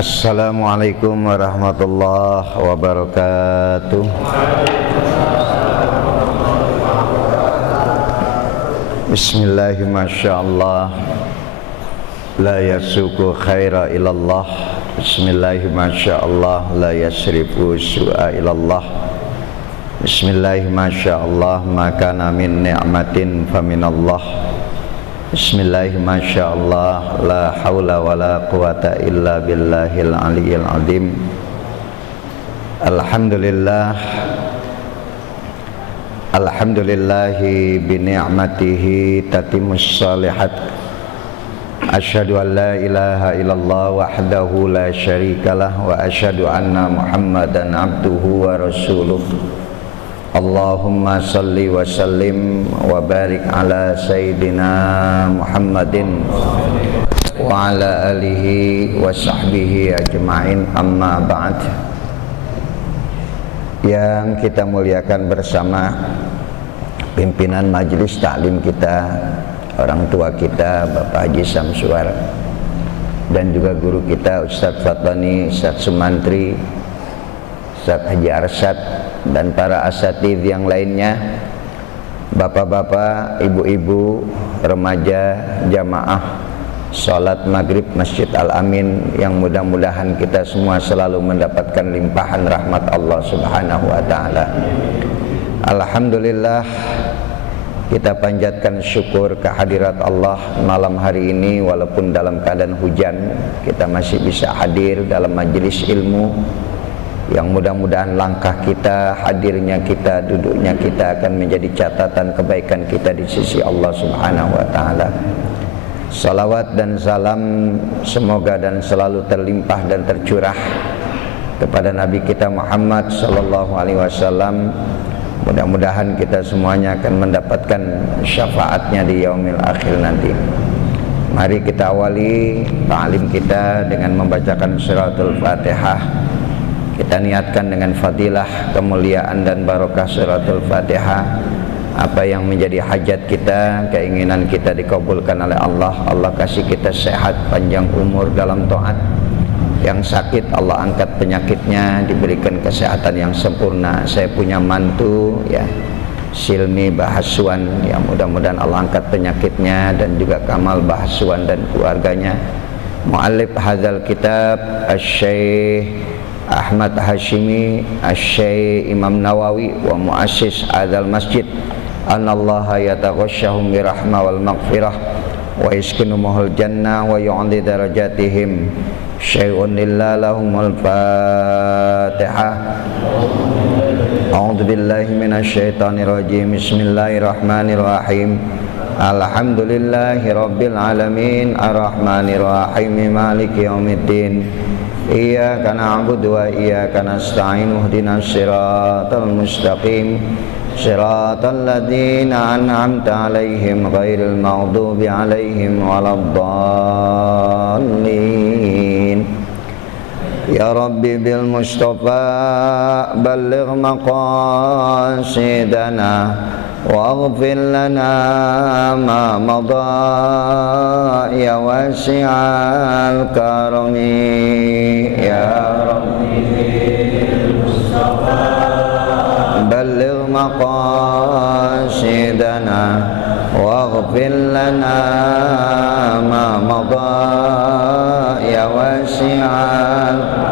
Assalamualaikum warahmatullahi wabarakatuh. Bismillahirrahmanirrahim. La yasuku khaira ilallah. Bismillahirrahmanirrahim. La yasrifu su'a ilallah. Bismillahirrahmanirrahim. Makana min ni'matin faminallah. Bismillahirrahmanirrahim. La hawla wa la quwata illa billahil aliyyil azim. Alhamdulillahi bi ni'matihi tatimmus shalihat. Asyhadu an la ilaha illallah wahdahu la syarikalah wa asyhadu anna Muhammadan abduhu wa rasuluh. Allahumma salli wa sallim wa barik ala sayyidina Muhammadin wa ala alihi wa sahbihi ajma'in, amma ba'd. Yang kita muliakan bersama pimpinan majelis taklim kita, orang tua kita Bapak Haji Samsuar, dan juga guru kita Ustadz Fatwani, Ustadz Sumantri, Ustadz Haji Arsyad, dan para asatidz yang lainnya, bapak-bapak, ibu-ibu, remaja, jamaah salat maghrib Masjid Al-Amin, yang mudah-mudahan kita semua selalu mendapatkan limpahan rahmat Allah Subhanahu wa ta'ala. Alhamdulillah, kita panjatkan syukur kehadirat Allah malam hari ini. Walaupun dalam keadaan hujan, kita masih bisa hadir dalam majelis ilmu yang mudah-mudahan langkah kita, hadirnya kita, duduknya kita akan menjadi catatan kebaikan kita di sisi Allah Subhanahu wa ta'ala. Salawat dan salam semoga dan selalu terlimpah dan tercurah kepada Nabi kita Muhammad sallallahu alaihi wasallam. Mudah-mudahan kita semuanya akan mendapatkan syafaatnya di yaumil akhir nanti. Mari kita awali ta'lim kita dengan membacakan suratul Fatihah. Kita niatkan dengan fadilah, kemuliaan dan barokah suratul Fatihah. Apa yang menjadi hajat kita, keinginan kita dikabulkan oleh Allah. Allah kasih kita sehat, panjang umur dalam taat. Yang sakit Allah angkat penyakitnya, diberikan kesehatan yang sempurna. Saya punya mantu ya, Silmi Bahaswan, yang mudah-mudahan Allah angkat penyakitnya, dan juga Kamal Bahaswan dan keluarganya. Mu'allif hadzal kitab Asy-Syaikh Ahmad Hashimi Asy-Syaikh Imam Nawawi wa muassis hadzal masjid, anallaha yataghashshahum birahmah wal maghfirah wa yaskinumuhul jannah wa yu'li darajatihim. Syai'un lillahumul Fatihah. A'udzu billahi minasyaitonir rajim. Bismillahirrahmanirrahim. Alhamdulillahi rabbil alamin, arrahmanir rahim, maliki yaumiddin. Iyyaka na'budu wa iyyaka nasta'in. Ihdinas siratal mustaqim, siratal ladzina an'amta 'alaihim ghairil maghdubi 'alaihim waladdallin. Ya Rabbi bil Mustafa balligh maqasidana waghfir lana ma madha ya wasi'al karami. Ya Rabbi bil Mustafa balligh maqasidana waghfir lana ma madha ya wasi'al.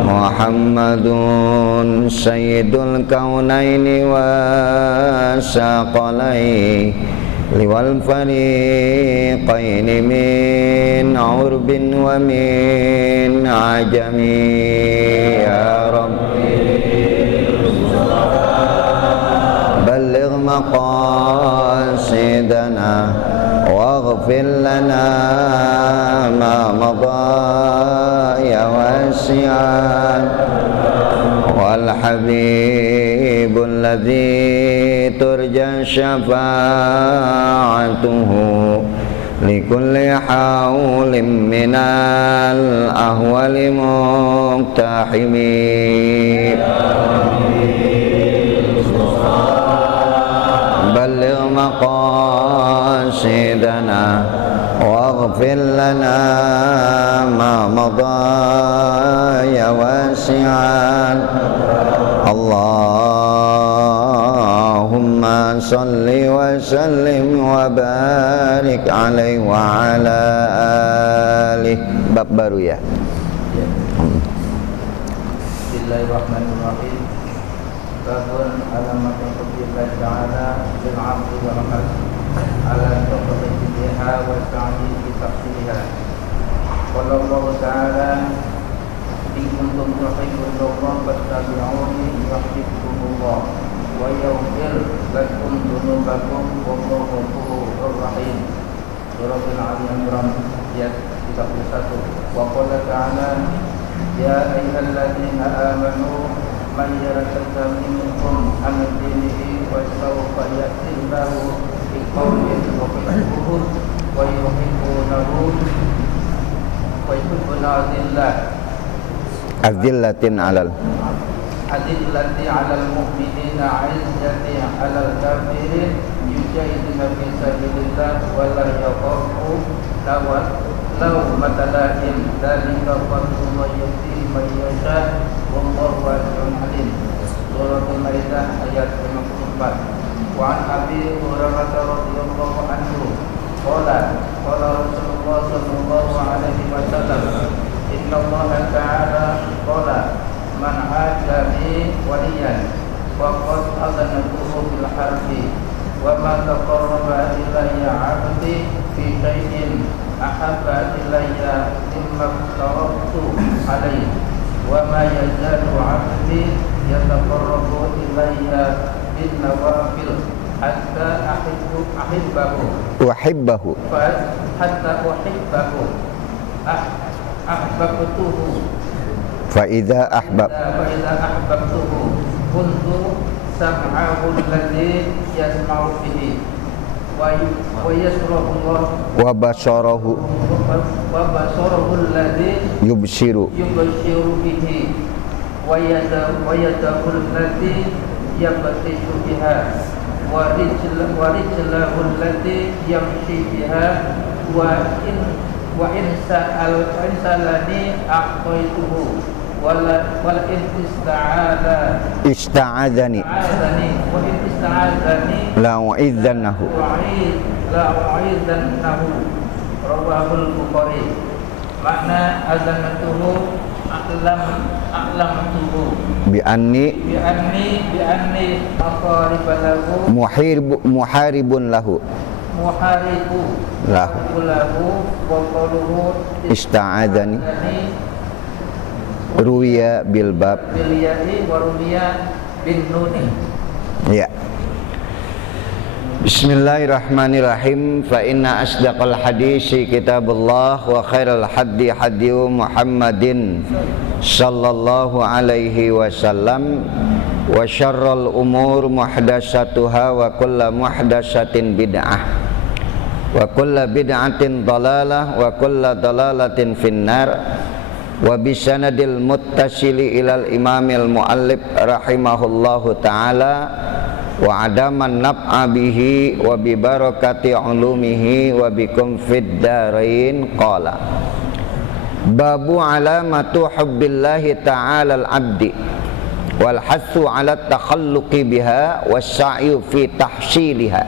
Muhammadun sayyidul kaunaini wa saqalai liwal fariqaini min urbin wa min ajami. Ya Rabbi balligh maqasidana waghfir lana ma madha ya wasi'an. Wal habibul ladzi turja syafa'atuhu likulli hawlim minal ahwali muqtahimi. balligh maqasidana wa اغفر لنا ما مضى يا واسعا اللهم صل وسلم وبارك عليه وعلى آله. Bab baru ya. Bismillahirrahmanirrahim. Babun alamat Allah Ta'ala bil 'abdi wa rahmat ala taqdiha wa sa'i fi tafsirha. Qala Allah Ta'ala in kuntum tuhibbuna fattabi'uni yuhibbukumullah wa yaghfir lakum dhunubakum wallahu ghafurur rahim. Surah Al-Ali Imran ayat 31. Wa qala ta'ala ya ayyuhalladzina amanu man yartadda minkum an dinihi wa sawfa ya'ti Allahu biqawmin yuhibbuhum wa yuhibbunahu wa yuhibbuna azillatin 'alal mu'minina 'izzati 'alal kafirin yujahiduna fi sabilillah wa la yakhafu lawmata la'im dzalika fadlullah yu'tihi man yasha wallahu wasi'un 'alim. Surah Al-Maidah ayat 54. Wa an Abi Hurairah radhiyallahu anhu qala Rasulullah sallallahu alaihi wasallam inna Allah ta'ala qala man 'adani waliyan faqad adhantuhu bil harbi wa ma taqarraba ilayya 'abdi fi shay'in ahabba ilayya mimma taraktu alayhi wa ma yazalu 'abdi yataqarrabu ilayya bin nawafil hatta uhibbahu hatta uhibbahu ahbabtuhu fa idza ahbabtuhu kuntu sam'ahu alladhi yasma'u bihi wa yasrahu wa basarahu alladhi yubshiru bihi wa yadahu alladhi yabtashu biha wa rijlahu allati yamshi biha wa in sa'alani a'taituhu wala in ista'adzani wa in ista'adzani la u'idzannahu rawahul Bukhari. Makna azanatuhu a'lamtuhu bi anni aqaribalahu muharibun lahu wa qawluhu ista'adzani ruwiya bil bab bin nuni. Ya. Bismillahirrahmanirrahim. Fa inna asdaqal hadisi kitabullah wa khairal haddi hadiyu Muhammadin sallallahu alaihi wasallam wa syarrul umur muhdatsatuha wa kullu muhdatsatin bid'ah wa kullu bid'atin dalalah wa kullu dalalatin finnar wa bisanadil muttasili ilal imamil muallif rahimahullahu ta'ala wa adaman naf'a bihi wa bi barakati ulumihi wa bikum fid darain. Qala babu alamatu hubbillahi ta'ala al-abdi wal hathu ala takhalluqi biha was sa'yu fi tahsiliha.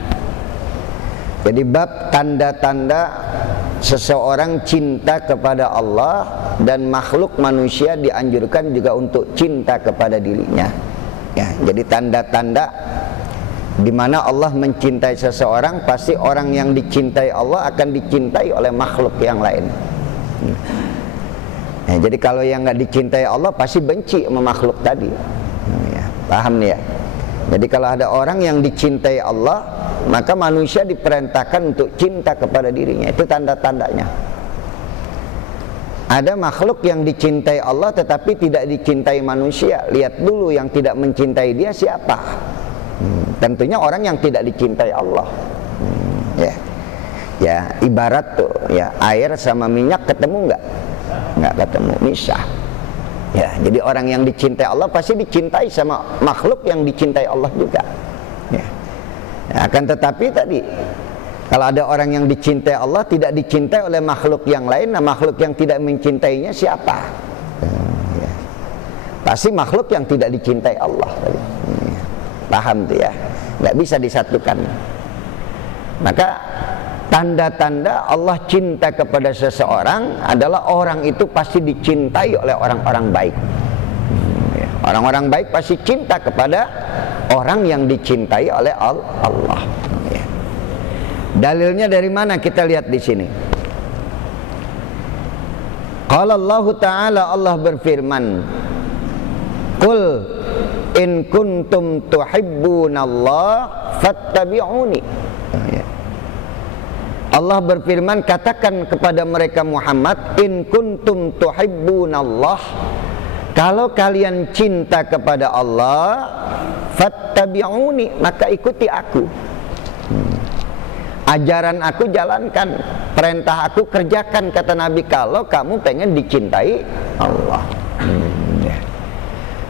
Jadi bab tanda-tanda seseorang cinta kepada Allah dan makhluk manusia dianjurkan juga untuk cinta kepada dirinya. Ya, jadi tanda-tanda di mana Allah mencintai seseorang, pasti orang yang dicintai Allah akan dicintai oleh makhluk yang lain. Ya, jadi kalau yang nggak dicintai Allah pasti benci sama makhluk tadi. Ya, paham nih ya? Jadi kalau ada orang yang dicintai Allah, maka manusia diperintahkan untuk cinta kepada dirinya. Itu tanda-tandanya. Ada makhluk yang dicintai Allah tetapi tidak dicintai manusia. Lihat dulu yang tidak mencintai dia siapa. Tentunya orang yang tidak dicintai Allah. Ya, ibarat tuh ya, air sama minyak ketemu nggak ketemu, misah. Ya, jadi orang yang dicintai Allah pasti dicintai sama makhluk yang dicintai Allah juga. Ya. Akan tetapi tadi Kalau ada orang yang dicintai Allah, tidak dicintai oleh makhluk yang lain, nah makhluk yang tidak mencintainya siapa? Ya. Pasti makhluk yang tidak dicintai Allah. Paham tuh ya? Nggak bisa disatukan. Maka tanda-tanda Allah cinta kepada seseorang adalah orang itu pasti dicintai oleh orang-orang baik. Orang-orang baik pasti cinta kepada orang yang dicintai oleh Allah. Dalilnya dari mana kita lihat di sini? Qala Allah Ta'ala, Allah berfirman, "Qul in kuntum tuhibbunallah fattabi'uni." Allah berfirman, katakan kepada mereka Muhammad, in kuntum tuhibbunallah, kalau kalian cinta kepada Allah, fattabi'uni, maka ikuti aku. Ajaran aku jalankan, perintah aku kerjakan, kata Nabi, kalau kamu pengen dicintai Allah.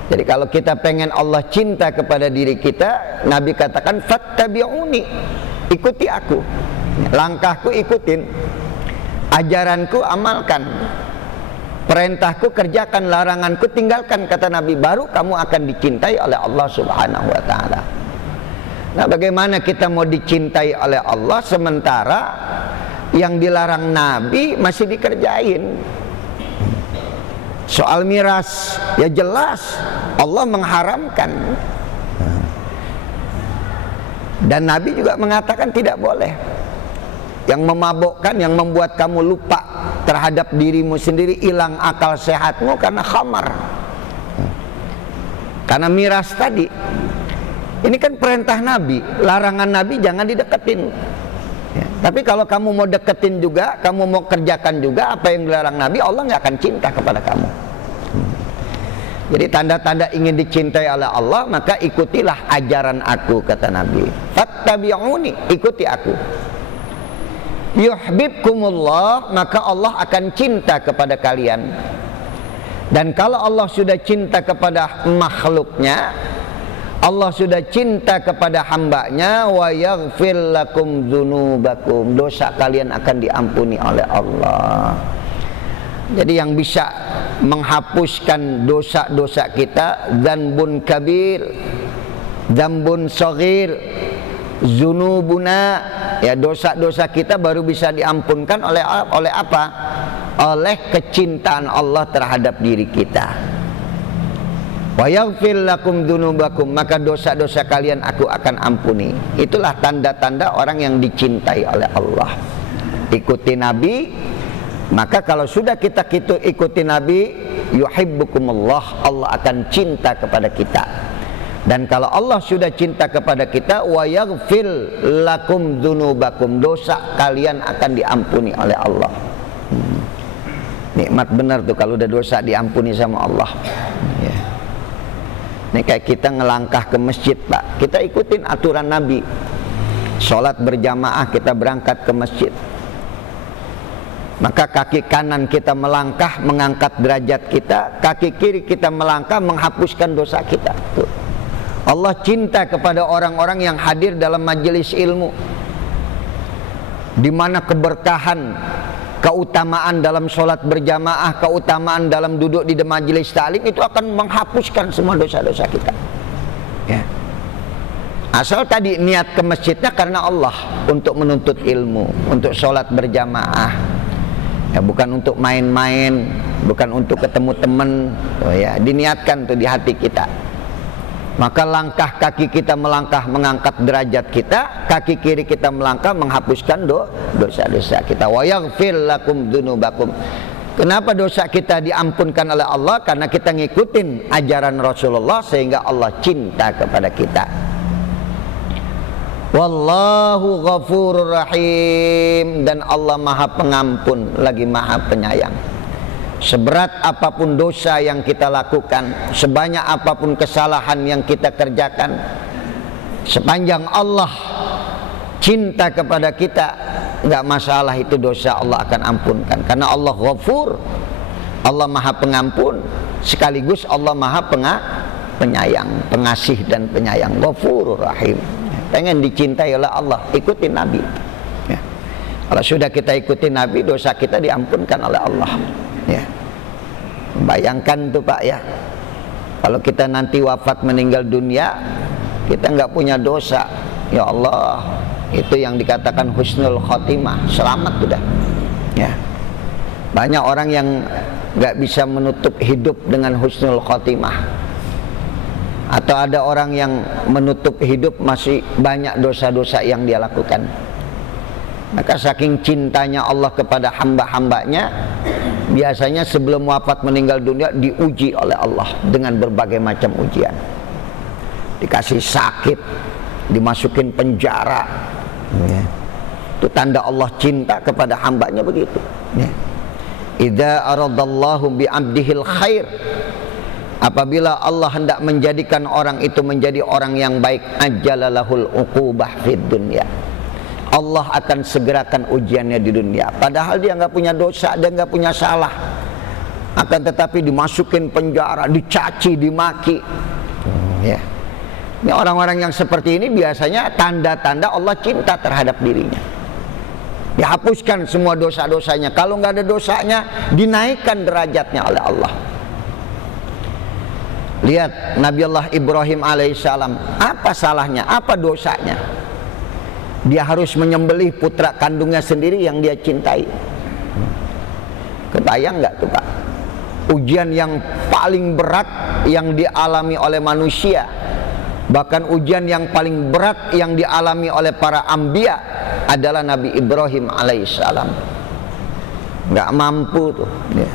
Jadi kalau kita pengen Allah cinta kepada diri kita, Nabi katakan fattabi'uni, ikuti aku. Langkahku ikutin, ajaranku amalkan, perintahku kerjakan, laranganku tinggalkan, kata Nabi, baru kamu akan dicintai oleh Allah Subhanahu wa Ta'ala. Nah, bagaimana kita mau dicintai oleh Allah sementara yang dilarang Nabi masih dikerjain? Soal miras, ya jelas Allah mengharamkan, dan Nabi juga mengatakan tidak boleh. Yang memabukkan, yang membuat kamu lupa terhadap dirimu sendiri, hilang akal sehatmu karena khamar, karena miras tadi. Ini kan perintah Nabi, larangan Nabi jangan dideketin. Ya, tapi kalau kamu mau deketin juga, kamu mau kerjakan juga apa yang dilarang Nabi, Allah nggak akan cinta kepada kamu. Jadi tanda-tanda ingin dicintai oleh Allah, maka ikutilah ajaran aku, kata Nabi. Fattabi'uni, ikuti aku. Yuhibbukumullah, maka Allah akan cinta kepada kalian. Dan kalau Allah sudah cinta kepada makhluknya, Allah sudah cinta kepada hambanya, wa yaghfir lakum dzunubakum, dosa kalian akan diampuni oleh Allah. Jadi yang bisa menghapuskan dosa-dosa kita, dzanbun kabir, dzambun shaghir, dzunubuna, ya dosa-dosa kita baru bisa diampunkan oleh apa? Oleh kecintaan Allah terhadap diri kita. Wa yaghfir lakum dzunubakum, maka dosa-dosa kalian aku akan ampuni. Itulah tanda-tanda orang yang dicintai oleh Allah. Ikuti Nabi, maka kalau sudah kita ikuti Nabi, yuhibbukumullah, Allah akan cinta kepada kita. Dan kalau Allah sudah cinta kepada kita, wa yaghfir lakum dzunubakum, dosa kalian akan diampuni oleh Allah. Nikmat benar tuh kalau udah dosa diampuni sama Allah. Ya. Ini kayak kita ngelangkah ke masjid, Pak. Kita ikutin aturan Nabi. Sholat berjamaah, kita berangkat ke masjid. Maka kaki kanan kita melangkah mengangkat derajat kita, kaki kiri kita melangkah menghapuskan dosa kita. Tuh. Allah cinta kepada orang-orang yang hadir dalam majelis ilmu, di mana keberkahan, keutamaan dalam sholat berjamaah, keutamaan dalam duduk di majelis ta'lim itu akan menghapuskan semua dosa-dosa kita. Ya. Asal tadi niat ke masjidnya karena Allah, untuk menuntut ilmu, untuk sholat berjamaah, ya, bukan untuk main-main, bukan untuk ketemu teman. Oh, ya, diniatkan tuh di hati kita. Maka langkah kaki kita melangkah mengangkat derajat kita, kaki kiri kita melangkah menghapuskan dosa-dosa kita. Wa yaghfir lakum dzunubakum. Kenapa dosa kita diampunkan oleh Allah? Karena kita ngikutin ajaran Rasulullah, sehingga Allah cinta kepada kita. Wallahu ghafurur rahim, dan Allah Maha Pengampun lagi Maha Penyayang. Seberat apapun dosa yang kita lakukan, sebanyak apapun kesalahan yang kita kerjakan, sepanjang Allah cinta kepada kita, nggak masalah itu dosa, Allah akan ampunkan. Karena Allah Ghafur, Allah Maha Pengampun, sekaligus Allah Maha Penyayang, pengasih dan penyayang. Ghafurur Rahim. Pengen dicintai oleh Allah, ikutin Nabi. Ya. Kalau sudah kita ikuti Nabi, dosa kita diampunkan oleh Allah. Ya. Bayangkan tuh Pak ya, kalau kita nanti wafat meninggal dunia, kita nggak punya dosa, ya Allah, itu yang dikatakan husnul khotimah, selamat sudah. Ya. Banyak orang yang nggak bisa menutup hidup dengan husnul khotimah, atau ada orang yang menutup hidup masih banyak dosa-dosa yang dia lakukan. Maka saking cintanya Allah kepada hamba-hambanya, biasanya sebelum wafat meninggal dunia diuji oleh Allah dengan berbagai macam ujian. Dikasih sakit, dimasukin penjara. Ya. Itu tanda Allah cinta kepada hambanya begitu. Ya. Idza aradallahu bi'abdihil khair, apabila Allah hendak menjadikan orang itu menjadi orang yang baik, ajalalahul uqubah fid dunya, Allah akan segerakan ujiannya di dunia. Padahal dia nggak punya dosa, dia nggak punya salah, akan tetapi dimasukin penjara, dicaci, dimaki. Ya. Ini orang-orang yang seperti ini biasanya tanda-tanda Allah cinta terhadap dirinya. Dihapuskan semua dosa-dosanya. Kalau nggak ada dosanya, dinaikkan derajatnya oleh Allah. Lihat Nabi Allah Ibrahim alaihissalam, apa salahnya, apa dosanya? Dia harus menyembelih putra kandungnya sendiri yang dia cintai. Kebayang nggak tuh Pak? Ujian yang paling berat yang dialami oleh manusia, bahkan ujian yang paling berat yang dialami oleh para anbiya adalah Nabi Ibrahim alaihissalam. Nggak mampu tuh. Ya.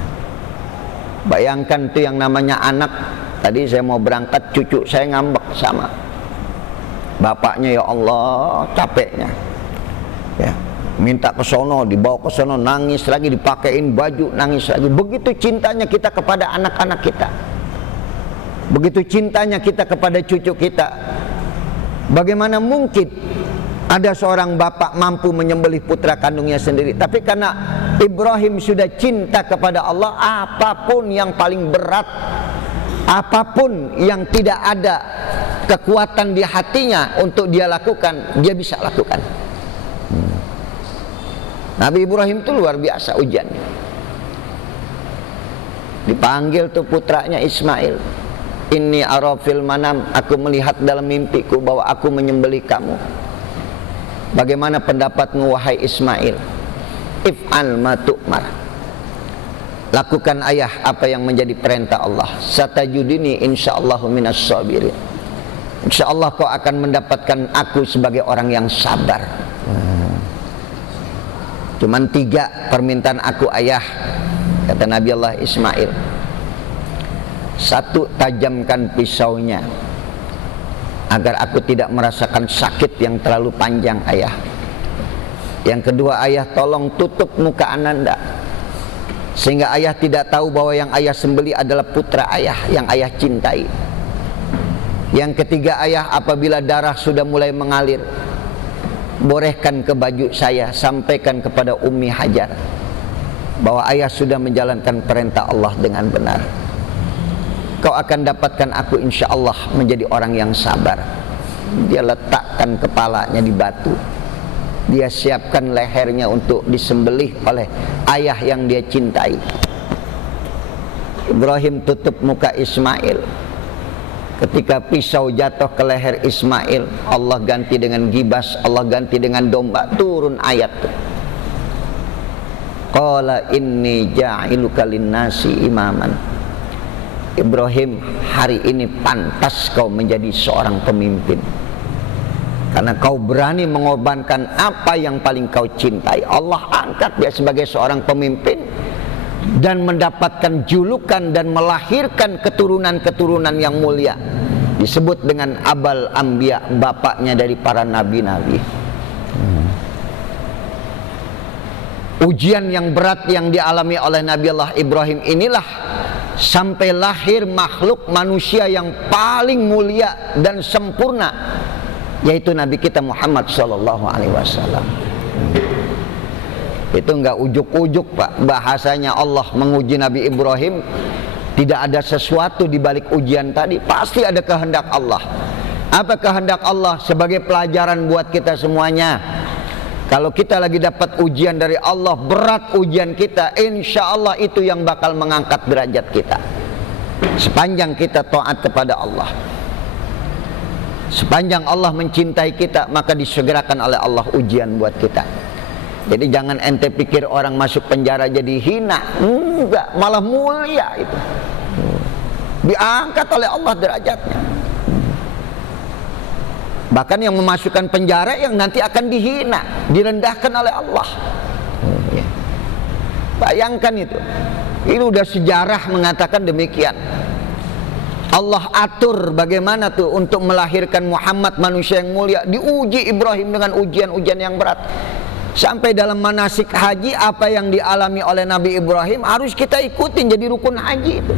Bayangkan tuh yang namanya anak. Tadi saya mau berangkat, cucu saya ngambek sama bapaknya, ya Allah, capeknya. Ya, minta ke sono, dibawa ke sono, nangis lagi, dipakein baju, nangis lagi. Begitu cintanya kita kepada anak-anak kita. Begitu cintanya kita kepada cucu kita. Bagaimana mungkin ada seorang bapak mampu menyembelih putra kandungnya sendiri? Tapi karena Ibrahim sudah cinta kepada Allah, apapun yang paling berat, apapun yang tidak ada kekuatan di hatinya untuk dia lakukan, dia bisa lakukan. Nabi Ibrahim itu luar biasa ujiannya. Dipanggil tuh putranya Ismail. Inni ara fil manam, aku melihat dalam mimpiku bahwa aku menyembelih kamu. Bagaimana pendapatmu wahai Ismail? If'al ma tu'mar. Lakukan ayah apa yang menjadi perintah Allah. Satajudini insyaallah minas sabirin. Insyaallah kau akan mendapatkan aku sebagai orang yang sabar. Cuman 3 permintaan aku ayah, kata Nabi Allah Ismail. 1, tajamkan pisaunya agar aku tidak merasakan sakit yang terlalu panjang ayah. Yang kedua, ayah tolong tutup muka Ananda sehingga ayah tidak tahu bahwa yang ayah sembelih adalah putra ayah yang ayah cintai. Yang ketiga, ayah apabila darah sudah mulai mengalir, borehkan ke baju saya, sampaikan kepada Ummi Hajar bahwa ayah sudah menjalankan perintah Allah dengan benar. Kau akan dapatkan aku insyaallah menjadi orang yang sabar. Dia letakkan kepalanya di batu. Dia siapkan lehernya untuk disembelih oleh ayah yang dia cintai. Ibrahim tutup muka Ismail. Ketika pisau jatuh ke leher Ismail, Allah ganti dengan gibas, Allah ganti dengan domba. Turun ayat. Qala inni ja'iluka linnasi imaman. Ibrahim, hari ini pantas kau menjadi seorang pemimpin karena kau berani mengorbankan apa yang paling kau cintai. Allah angkat dia sebagai seorang pemimpin dan mendapatkan julukan dan melahirkan keturunan-keturunan yang mulia, disebut dengan Abal Anbiya, bapaknya dari para nabi-nabi. Ujian yang berat yang dialami oleh Nabi Allah Ibrahim inilah sampai lahir makhluk manusia yang paling mulia dan sempurna, yaitu Nabi kita Muhammad SAW. Itu enggak ujuk-ujuk Pak, bahasanya Allah menguji Nabi Ibrahim. Tidak ada sesuatu di balik ujian tadi, pasti ada kehendak Allah. Apa kehendak Allah? Sebagai pelajaran buat kita semuanya. Kalau kita lagi dapat ujian dari Allah, berat ujian kita, insya Allah itu yang bakal mengangkat derajat kita. Sepanjang kita taat kepada Allah, sepanjang Allah mencintai kita, maka disegerakan oleh Allah ujian buat kita. Jadi jangan ente pikir orang masuk penjara jadi hina, enggak, malah mulia itu. Diangkat oleh Allah derajatnya. Bahkan yang memasukkan penjara yang nanti akan dihina, direndahkan oleh Allah. Bayangkan itu. Ini udah sejarah mengatakan demikian. Allah atur bagaimana tuh untuk melahirkan Muhammad, manusia yang mulia. Diuji Ibrahim dengan ujian-ujian yang berat. Sampai dalam manasik haji, apa yang dialami oleh Nabi Ibrahim harus kita ikutin, jadi rukun haji itu.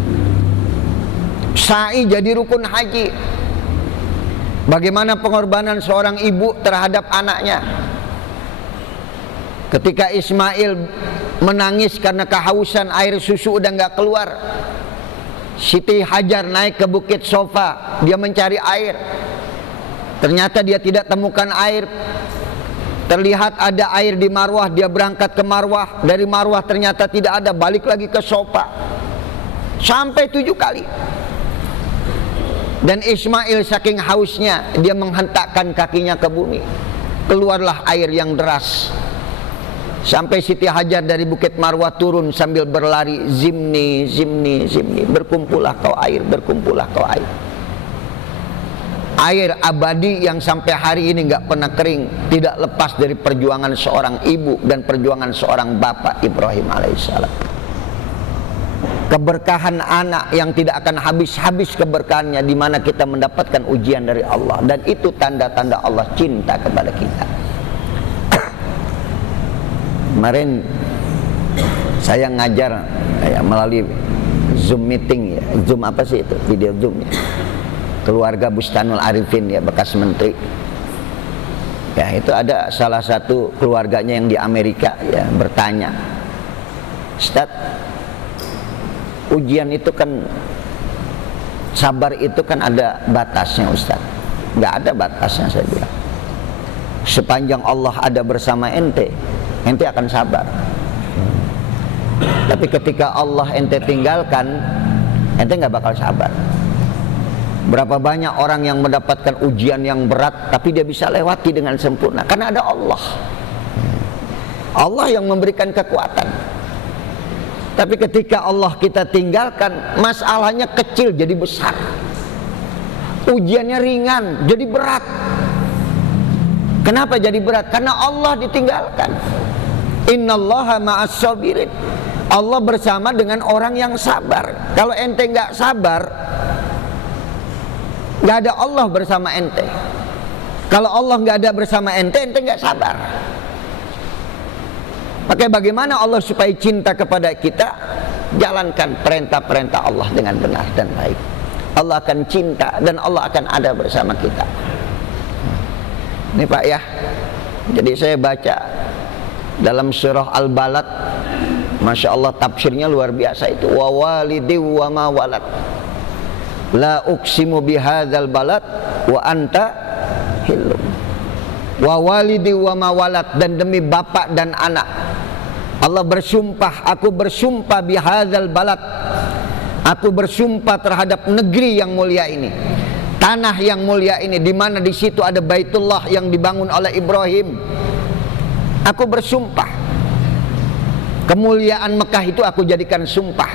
Sa'i jadi rukun haji. Bagaimana pengorbanan seorang ibu terhadap anaknya. Ketika Ismail menangis karena kehausan, air susu udah nggak keluar, Siti Hajar naik ke Bukit Sofa, dia mencari air. Ternyata dia tidak temukan air. Terlihat ada air di Marwah, dia berangkat ke Marwah. Dari Marwah ternyata tidak ada, balik lagi ke Sofa. Sampai 7 kali. Dan Ismail saking hausnya, dia menghentakkan kakinya ke bumi. Keluarlah air yang deras. Sampai Siti Hajar dari Bukit Marwah turun sambil berlari, zimni, zimni, zimni, berkumpullah kau air, berkumpullah kau air. Air abadi yang sampai hari ini nggak pernah kering, tidak lepas dari perjuangan seorang ibu dan perjuangan seorang bapak, Ibrahim alaihissalam. Keberkahan anak yang tidak akan habis-habis keberkahannya, di mana kita mendapatkan ujian dari Allah, dan itu tanda-tanda Allah cinta kepada kita. Kemarin saya ngajar melalui Zoom meeting ya, Zoom apa sih itu, video Zoom ya, keluarga Bustanul Arifin ya, bekas menteri. Ya, itu ada salah satu keluarganya yang di Amerika ya bertanya, Ustaz, ujian itu kan, sabar itu kan ada batasnya Ustaz. Nggak ada batasnya, saya bilang. Sepanjang Allah ada bersama ente, ente akan sabar. Tapi ketika Allah ente tinggalkan, ente nggak bakal sabar. Berapa banyak orang yang mendapatkan ujian yang berat, tapi dia bisa lewati dengan sempurna, karena ada Allah. Allah yang memberikan kekuatan. Tapi ketika Allah kita tinggalkan, masalahnya kecil jadi besar, ujiannya ringan jadi berat. Kenapa jadi berat? Karena Allah ditinggalkan. Innallaha ma'as sabirin. Allah bersama dengan orang yang sabar. Kalau ente nggak sabar, nggak ada Allah bersama ente. Kalau Allah nggak ada bersama ente, ente nggak sabar. Maka bagaimana Allah supaya cinta kepada kita? Jalankan perintah-perintah Allah dengan benar dan baik. Allah akan cinta dan Allah akan ada bersama kita. Ini Pak ya. Jadi saya baca dalam surah Al-Balad, Masya Allah tafsirnya luar biasa itu. Wa walidi wa ma walad, la uqsimu bihadzal balad wa anta hilum. Wa walidi wa ma walad, dan demi bapak dan anak. Allah bersumpah, aku bersumpah bihadzal balad, aku bersumpah terhadap negeri yang mulia ini, tanah yang mulia ini, di mana di situ ada Baitullah yang dibangun oleh Ibrahim. Aku bersumpah, kemuliaan Mekah itu aku jadikan sumpah.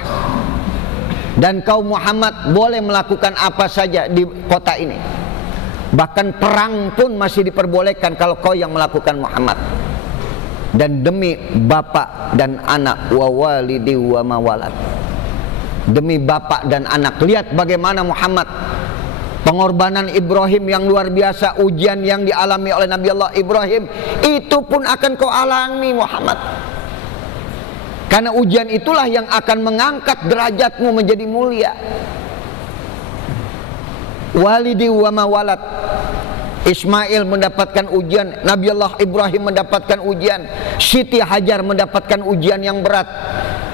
Dan kau Muhammad boleh melakukan apa saja di kota ini. Bahkan perang pun masih diperbolehkan kalau kau yang melakukan Muhammad. Dan demi bapak dan anak, wa walidi wa ma walad, demi bapak dan anak. Lihat bagaimana Muhammad, pengorbanan Ibrahim yang luar biasa, ujian yang dialami oleh Nabi Allah Ibrahim, itu pun akan kau alami Muhammad. Karena ujian itulah yang akan mengangkat derajatmu menjadi mulia. Walidi wa ma walad, Ismail mendapatkan ujian, Nabi Allah Ibrahim mendapatkan ujian, Siti Hajar mendapatkan ujian yang berat.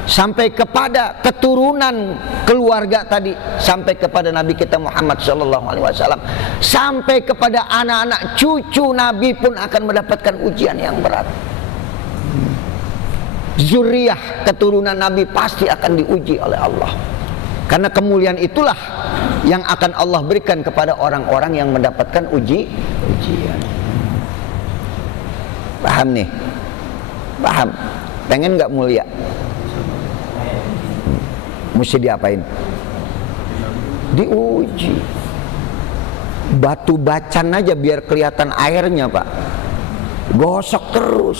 sampai kepada keturunan keluarga tadi, sampai kepada Nabi kita Muhammad sallallahu alaihi wasallam, sampai kepada anak-anak cucu Nabi pun akan mendapatkan ujian yang berat. Zuriyah keturunan Nabi pasti akan diuji oleh Allah. Karena kemuliaan itulah yang akan Allah berikan kepada orang-orang yang mendapatkan ujian. Paham nih? Paham? Pengen nggak mulia? Mesti diapain? Diuji. Batu bacan aja biar kelihatan airnya, Pak. Gosok terus.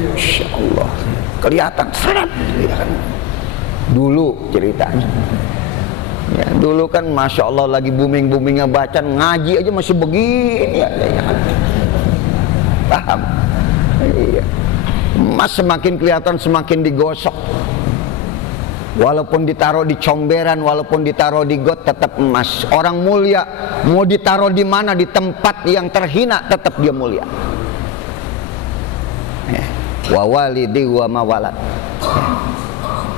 Insya Allah kelihatan seret. Dulu ceritanya ya, dulu kan Masya Allah lagi booming-boomingnya bacan, ngaji aja masih begini ya. Paham? Iya. Emas semakin kelihatan semakin digosok. Walaupun ditaruh di comberan, walaupun ditaruh di got, tetap emas. Orang mulia mau ditaruh di mana, di tempat yang terhina, tetap dia mulia. Wa walidi wa mawalad.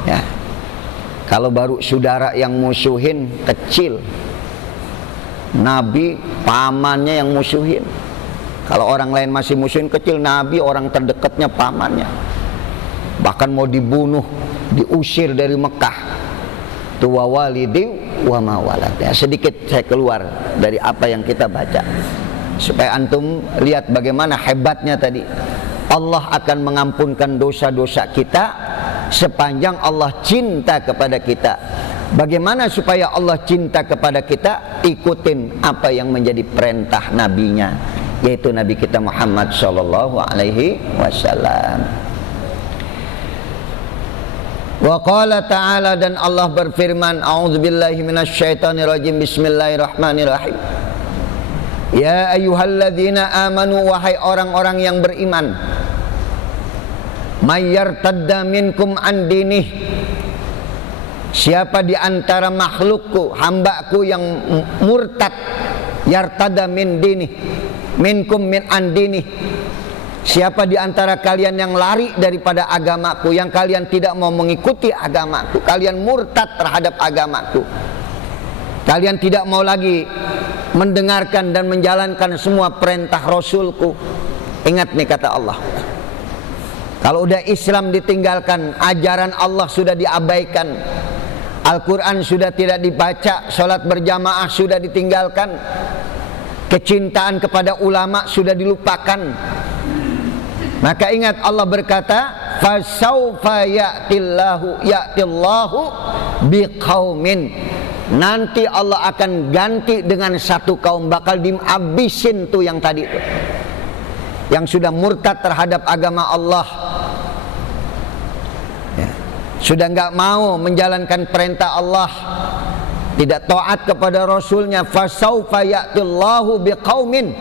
Ya. Kalau baru saudara yang musuhin kecil, Nabi pamannya yang musuhin. Kalau orang lain masih musuhin kecil, Nabi orang terdekatnya pamannya. Bahkan mau dibunuh, diusir dari Mekah. Tu wa walidi wa mawalad. Ya, sedikit saya keluar dari apa yang kita baca supaya antum lihat bagaimana hebatnya tadi. Allah akan mengampunkan dosa-dosa kita sepanjang Allah cinta kepada kita. Bagaimana supaya Allah cinta kepada kita? Ikutin apa yang menjadi perintah nabinya, yaitu Nabi kita Muhammad sallallahu alaihi wasallam. Wa qala ta'ala, dan Allah berfirman, a'udzubillahi minasyaitonirrajim, bismillahirrahmanirrahim. Ya ayyuhalladzina amanu, wahai orang-orang yang beriman, may yartadda minkum an dinih, siapa di antara makhlukku, hambaku yang murtad, yartadda min dinih, minkum min an dinih, siapa di antara kalian yang lari daripada agamaku, yang kalian tidak mau mengikuti agamaku, kalian murtad terhadap agamaku, kalian tidak mau lagi mendengarkan dan menjalankan semua perintah Rasulku. Ingat nih kata Allah, kalau udah Islam ditinggalkan, ajaran Allah sudah diabaikan, Al-Quran sudah tidak dibaca, sholat berjamaah sudah ditinggalkan, kecintaan kepada ulama sudah dilupakan, maka ingat Allah berkata, fasaufa ya'tillahu biqaumin, nanti Allah akan ganti dengan satu kaum, bakal dihabisin tuh yang tadi tuh, yang sudah murtad terhadap agama Allah, ya, sudah nggak mau menjalankan perintah Allah, tidak taat kepada Rasulnya. Fasaufa ya'tillahu biqaumin,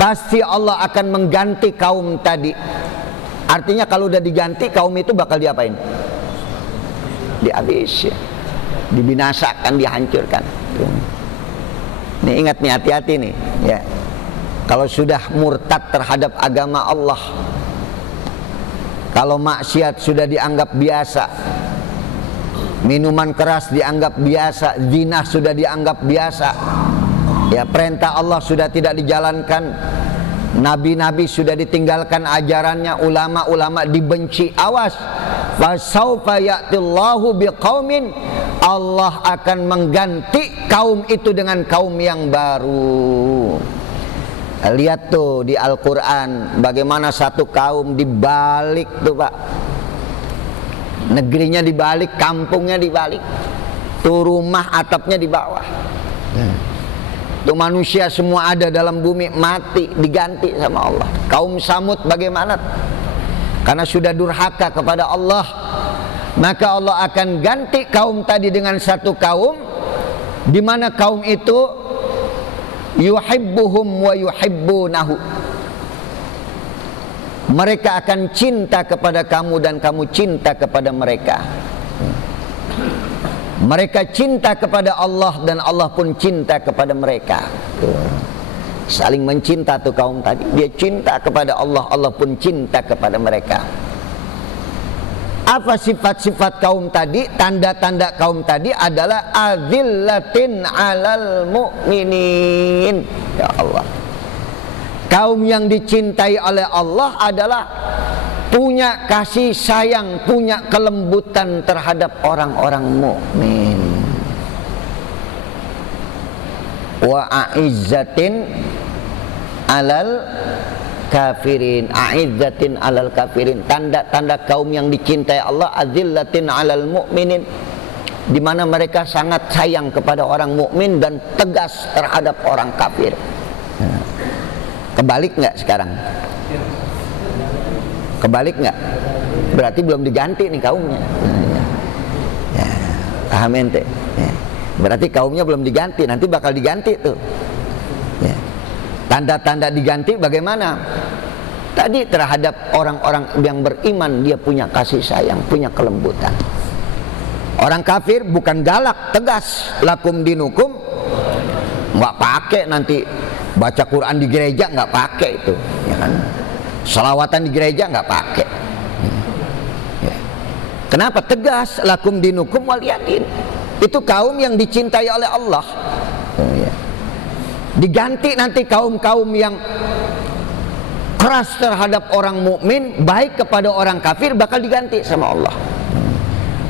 pasti Allah akan mengganti kaum tadi. Artinya kalau udah diganti, kaum itu bakal diapain? Dihabis ya, dibinasakan, dihancurkan. Nih ingat nih, hati-hati nih ya. Kalau sudah murtad terhadap agama Allah, kalau maksiat sudah dianggap biasa, minuman keras dianggap biasa, zina sudah dianggap biasa, ya, perintah Allah sudah tidak dijalankan, nabi-nabi sudah ditinggalkan ajarannya, ulama-ulama dibenci, awas, fasaufa ya'tillahu biqaumin, Allah akan mengganti kaum itu dengan kaum yang baru. Lihat tuh di Al-Quran bagaimana satu kaum dibalik tuh Pak, negerinya dibalik, kampungnya dibalik, tuh rumah atapnya di bawah, tuh manusia semua ada dalam bumi mati, diganti sama Allah. Kaum Samud bagaimana? Karena sudah durhaka kepada Allah, maka Allah akan ganti kaum tadi dengan satu kaum, di mana kaum itu yuhibbuhum wa yuhibbunahu, mereka akan cinta kepada kamu dan kamu cinta kepada mereka. Mereka cinta kepada Allah dan Allah pun cinta kepada mereka. Saling mencinta tuh kaum tadi. Dia cinta kepada Allah, Allah pun cinta kepada mereka. Apa sifat-sifat kaum tadi? Tanda-tanda kaum tadi adalah azillatin 'alal mu'minin. Ya Allah. Kaum yang dicintai oleh Allah adalah punya kasih sayang, punya kelembutan terhadap orang-orang mukmin. Wa a'izzatin 'alal kafirin. A'izzatin 'alal kafirin. Tanda-tanda kaum yang dicintai Allah, azillatin 'alal mu'minin, di mana mereka sangat sayang kepada orang mukmin dan tegas terhadap orang kafir. Kebalik nggak sekarang? Kebalik nggak? Berarti belum diganti nih kaumnya. Ya, paham ente? Ya. Berarti kaumnya belum diganti, nanti bakal diganti tuh. Ya. Tanda-tanda diganti bagaimana? Tadi terhadap orang-orang yang beriman dia punya kasih sayang, punya kelembutan. Orang kafir bukan galak, tegas. Lakum dinukum, nggak pakai nanti baca Quran di gereja nggak pakai itu, ya kan? Salawatan di gereja nggak pakai. Ya. Kenapa tegas? Lakum dinukum waliyadin. Itu kaum yang dicintai oleh Allah. Ya. Diganti nanti kaum-kaum yang keras terhadap orang mukmin, baik kepada orang kafir, bakal diganti sama Allah.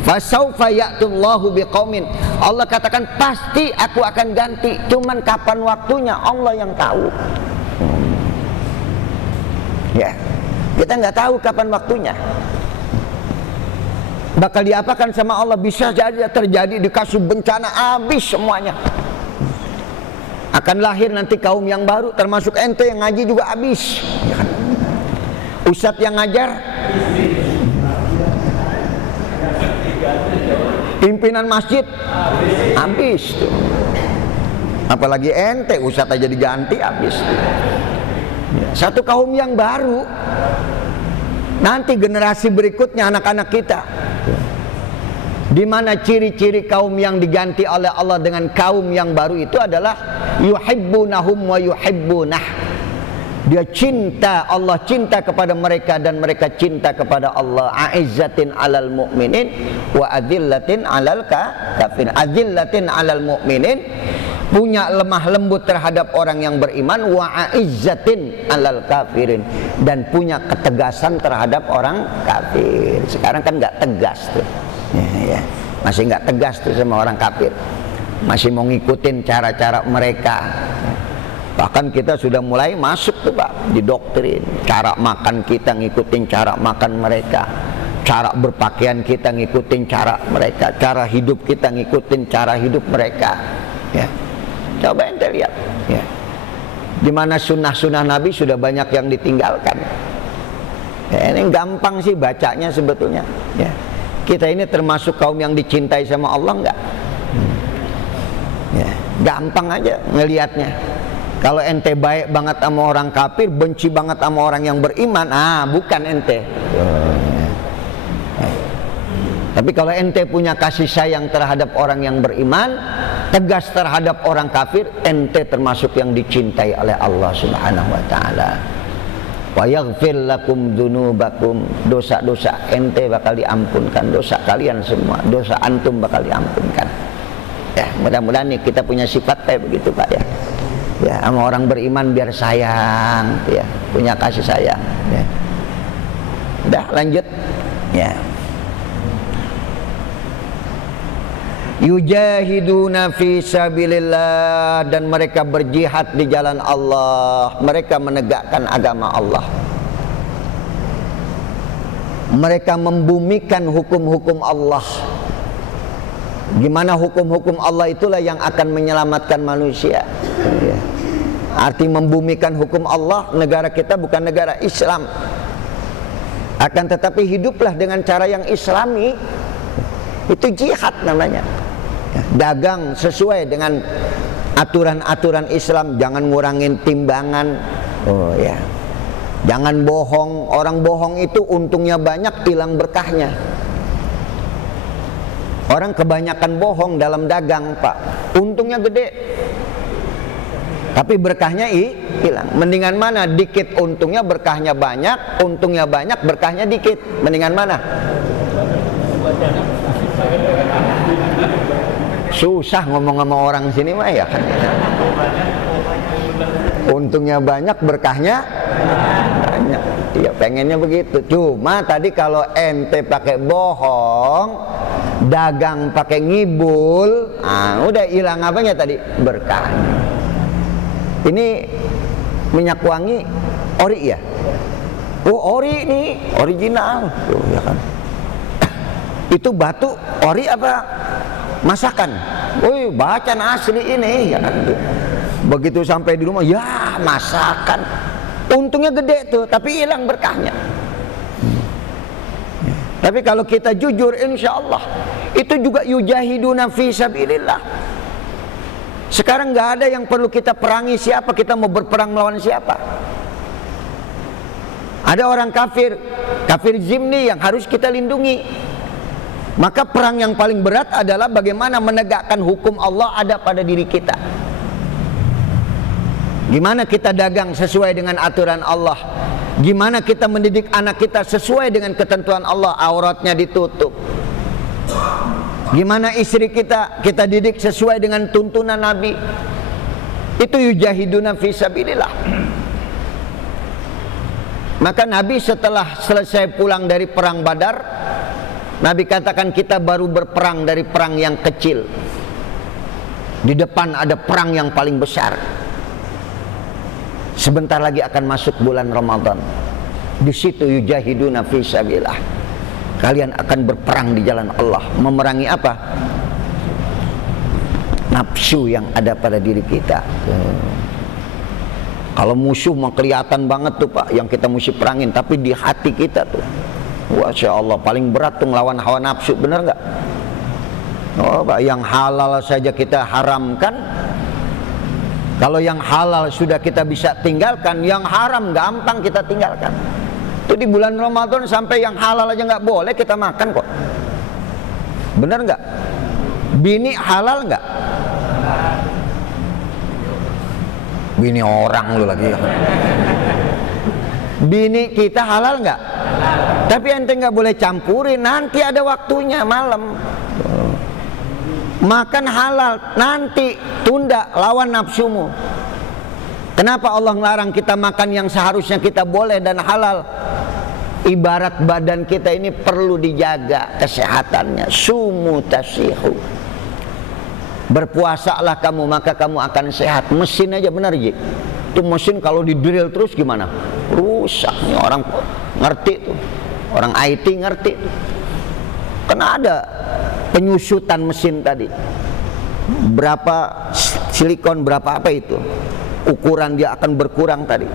Fasaufa ya'tullahu biqaumin. Allah katakan pasti aku akan ganti, cuman kapan waktunya Allah yang tahu. Ya, kita nggak tahu kapan waktunya. Bakal diapakan sama Allah, bisa jadi terjadi dikasih bencana habis semuanya. Akan lahir nanti kaum yang baru, termasuk ente yang ngaji juga habis. Ya kan? Ustadz yang ngajar, pimpinan masjid habis tuh. Apalagi ente, ustadz aja diganti habis tuh. Satu kaum yang baru, nanti generasi berikutnya anak-anak kita. Di mana ciri-ciri kaum yang diganti oleh Allah dengan kaum yang baru itu adalah yuhibbunahum wa yuhibbunah. Dia cinta, Allah cinta kepada mereka dan mereka cinta kepada Allah. A'izzatin 'alal mu'minin wa adillatin 'alal kafirin. Adillatin 'alal mu'minin, punya lemah lembut terhadap orang yang beriman, wa a'izzatin 'alal kafirin, dan punya ketegasan terhadap orang kafir. Sekarang kan nggak tegas tuh. Ya. Masih nggak tegas tuh sama orang kafir. Masih mau ngikutin cara-cara mereka. Bahkan kita sudah mulai masuk tuh Pak, di doktrin. Cara makan kita ngikutin cara makan mereka. Cara berpakaian kita ngikutin cara mereka. Cara hidup kita ngikutin cara hidup mereka. Ya. Coba ente lihat. Ya. Di mana sunnah-sunnah Nabi sudah banyak yang ditinggalkan. Ya, ini gampang sih bacanya sebetulnya. Ya. Kita ini termasuk kaum yang dicintai sama Allah enggak? Ya, gampang aja ngelihatnya. Kalau ente baik banget sama orang kafir, benci banget sama orang yang beriman, bukan ente. Tapi kalau ente punya kasih sayang terhadap orang yang beriman, tegas terhadap orang kafir, ente termasuk yang dicintai oleh Allah Subhanahu wa taala. Wa yaghfir lakum dzunubakum, dosa-dosa ente bakal diampunkan, dosa kalian semua, dosa antum bakal diampunkan. Ya, mudah-mudahan nih kita punya sifat kayak begitu Pak ya. Ya, sama orang beriman biar sayang, ya, punya kasih sayang. Ya. Udah lanjut. Ya. Yujahiduna fi sabilillah, dan mereka berjihad di jalan Allah. Mereka menegakkan agama Allah. Mereka membumikan hukum-hukum Allah. Gimana hukum-hukum Allah itulah yang akan menyelamatkan manusia. Ya. Arti membumikan hukum Allah, negara kita bukan negara Islam. Akan tetapi hiduplah dengan cara yang Islami. Itu jihad namanya. Dagang sesuai dengan aturan-aturan Islam, jangan ngurangin timbangan. Oh ya. Jangan bohong, orang bohong itu untungnya banyak, hilang berkahnya. Orang kebanyakan bohong dalam dagang, Pak. Untungnya gede. tapi berkahnya hilang. Mendingan mana? Dikit untungnya, berkahnya banyak. Untungnya banyak, berkahnya dikit. Mendingan mana? Susah ngomong sama orang sini mah ya kan. Untungnya banyak, berkahnya banyak. Ya pengennya begitu. Cuma tadi kalau ente pakai bohong, dagang pakai ngibul, udah hilang apanya tadi? Berkahnya. Ini minyak wangi ori ya? Oh ori nih, original. Tuh, ya kan. Itu batu ori apa masakan? Woi, bacaan asli ini ya kan. Begitu sampai di rumah, ya masakan. Untungnya gede tuh, tapi hilang berkahnya. Tapi kalau kita jujur, insya Allah itu juga yujahiduna fi sabilillah. Sekarang nggak ada yang perlu kita perangi siapa, kita mau berperang melawan siapa. Ada orang kafir zimni yang harus kita lindungi. Maka perang yang paling berat adalah bagaimana menegakkan hukum Allah ada pada diri kita. Gimana kita dagang sesuai dengan aturan Allah. Gimana kita mendidik anak kita sesuai dengan ketentuan Allah, auratnya ditutup. Gimana istri kita didik sesuai dengan tuntunan Nabi. Itu yujahiduna fi sabilillah. Maka Nabi setelah selesai pulang dari perang Badar, Nabi katakan kita baru berperang dari perang yang kecil. Di depan ada perang yang paling besar. Sebentar lagi akan masuk bulan Ramadan. Di situ yujahiduna fi sabilillah. Kalian akan berperang di jalan Allah. Memerangi apa? Nafsu yang ada pada diri kita. Kalau musuh mah kelihatan banget tuh Pak, yang kita mesti perangin. Tapi di hati kita tuh, Masya Allah, paling berat tuh ngelawan hawa nafsu, bener nggak? Oh Pak, yang halal saja kita haramkan. Kalau yang halal sudah kita bisa tinggalkan, yang haram gampang kita tinggalkan. Itu di bulan Ramadan sampai yang halal aja nggak boleh kita makan kok. Bener nggak? Bini halal nggak? Bini orang lu lagi. Bini kita halal nggak? Tapi ente nggak boleh campurin. Nanti ada waktunya malam. Makan halal, nanti tunda, lawan nafsumu. Kenapa Allah ngelarang kita makan yang seharusnya kita boleh dan halal? Ibarat badan kita ini perlu dijaga kesehatannya. Sumu tasihu. Berpuasalah kamu, maka kamu akan sehat. Mesin aja benar Ji. Itu mesin kalau di drill terus gimana? Rusak nih, orang ngerti tuh. Orang IT ngerti tuh. Karena ada penyusutan mesin tadi. Berapa silikon, berapa apa itu? Ukuran dia akan berkurang tadi.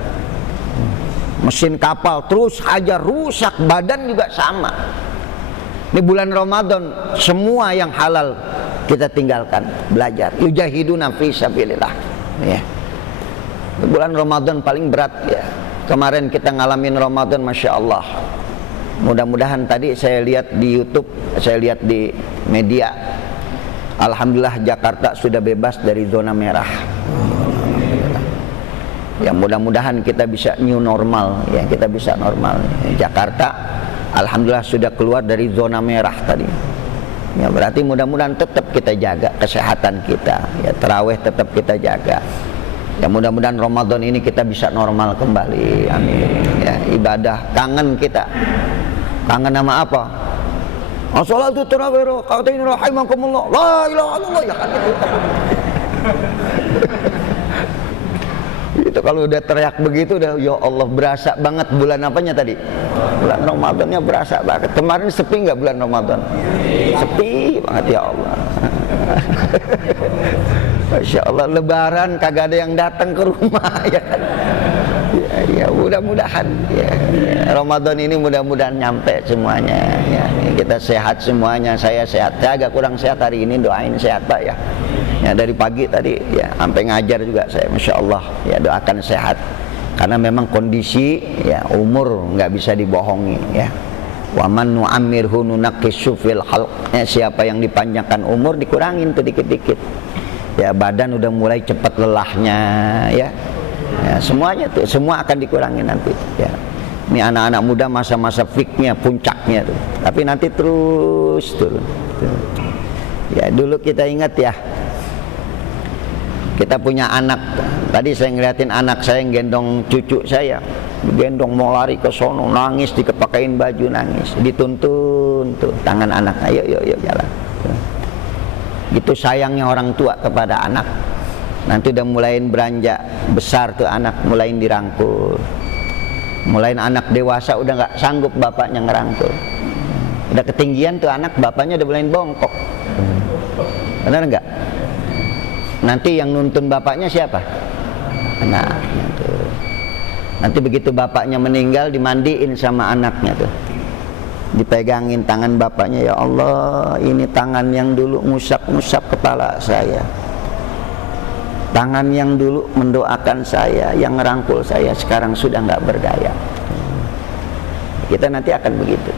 Mesin kapal terus aja rusak, badan juga sama. Ini bulan Ramadan, semua yang halal kita tinggalkan, belajar. Yujahiduna fi sabilillah. Ya. Bulan Ramadan paling berat ya. Kemarin kita ngalamin Ramadan, Masya Allah. Mudah-mudahan tadi saya lihat di YouTube, saya lihat di media, alhamdulillah Jakarta sudah bebas dari zona merah. Ya mudah-mudahan kita bisa new normal, ya kita bisa normal. Jakarta alhamdulillah sudah keluar dari zona merah tadi. Ya berarti mudah-mudahan tetap kita jaga kesehatan kita, ya tarawih tetap kita jaga. Ya mudah-mudahan Ramadan ini kita bisa normal kembali, amin. Ya ibadah, kangen kita. Kangen nama apa? As-salatu tarawih raka'atain rahimakumullah. La ilaha illallah, ya kan itu. Itu kalau udah teriak begitu udah ya Allah, berasa banget bulan apanya tadi? Bulan Ramadannya berasa banget. Kemarin sepi nggak bulan Ramadan? Sepi banget ya Allah. Masya Allah, Lebaran kagak ada yang datang ke rumah ya kan? Ya mudah-mudahan ya, Ramadan ini mudah-mudahan nyampe semuanya ya. Kita sehat semuanya, saya sehat, saya agak kurang sehat hari ini, doain sehat Pak ya. Ya dari pagi tadi ya sampai ngajar juga saya, Masya Allah ya, doakan sehat karena memang kondisi ya umur nggak bisa dibohongi ya. Wa man nu'ammirhu nunaqqishu fil khalq, ya, siapa yang dipanjangkan umur dikurangin tuh dikit-dikit Ya, badan udah mulai cepat lelahnya, ya. Ya, semuanya tuh, semua akan dikurangi nanti, ya. Ini anak-anak muda masa-masa peaknya, puncaknya tuh. Tapi nanti terus turun. Ya, dulu kita ingat ya. Kita punya anak. Tadi saya ngeliatin anak saya yang gendong cucu saya. Gendong mau lari ke sono, nangis, dikepakein baju, nangis. Dituntun tuh tangan anak, ayo jalan. Gitu sayangnya orang tua kepada anak. Nanti udah mulain beranjak besar tuh anak, mulain dirangkul. Mulain anak dewasa udah nggak sanggup bapaknya ngerangkul. Udah ketinggian tuh anak, bapaknya udah mulain bongkok. Benar nggak? Nanti yang nuntun bapaknya siapa? Anaknya tuh. Nanti begitu bapaknya meninggal, dimandiin sama anaknya tuh. Dipegangin tangan bapaknya, ya Allah, ini tangan yang dulu ngusap-ngusap kepala saya. Tangan yang dulu mendoakan saya, yang ngerangkul saya, sekarang sudah nggak berdaya. Kita nanti akan begitu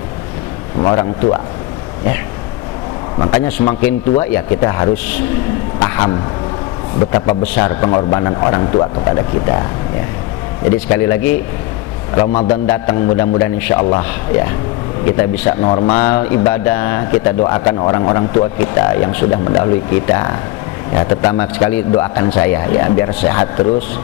sama orang tua, ya. Makanya semakin tua ya kita harus paham betapa besar pengorbanan orang tua kepada kita, ya. Jadi sekali lagi, Ramadan datang, mudah-mudahan insya Allah, ya, kita bisa normal ibadah. Kita doakan orang-orang tua kita yang sudah mendahului kita. Ya, terutama sekali doakan saya, ya, biar sehat terus.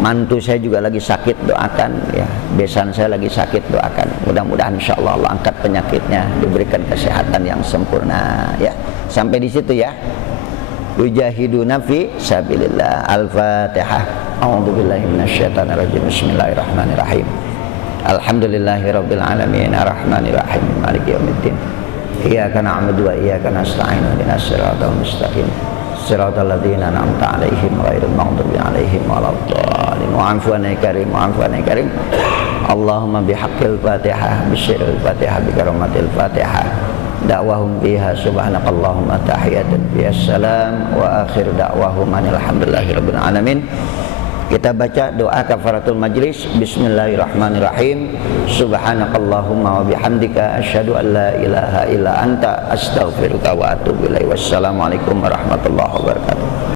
Mantu saya juga lagi sakit, doakan, ya. Besan saya lagi sakit, doakan. Mudah-mudahan insya Allah Allah angkat penyakitnya, diberikan kesehatan yang sempurna, ya. Sampai di situ, ya. Yujahiduna fi sabilillah. Al-Fatihah. A'udzubillahi minasyaitonirrajim. Bismillahirrahmanirrahim. Alhamdulillahirabbil alamin, arrahmanirrahim, maliki yaumiddin. Iyyaka na'budu wa iyyaka nasta'in. Ihdinas siratal mustaqim. Siratal ladzina an'amta 'alaihim ghairil maghdubi 'alaihim waladdallin. Wa'fu 'anna karim, wa'fu 'anna karim. Allahumma bihaqqil Fatihah, bisyiril Fatihah, bikaromatil Fatihah. Da'wahum biha subhanakallahumma tahiyatan biha salam wa akhir da'wahum alhamdulillahirabbil alamin. Kita baca doa kafaratul majlis. Bismillahirrahmanirrahim. Subhanakallahumma wa bihamdika asyhadu an la ilaha illa anta astaghfiruka wa atubu ilaik. Wassalamualaikum warahmatullahi wabarakatuh.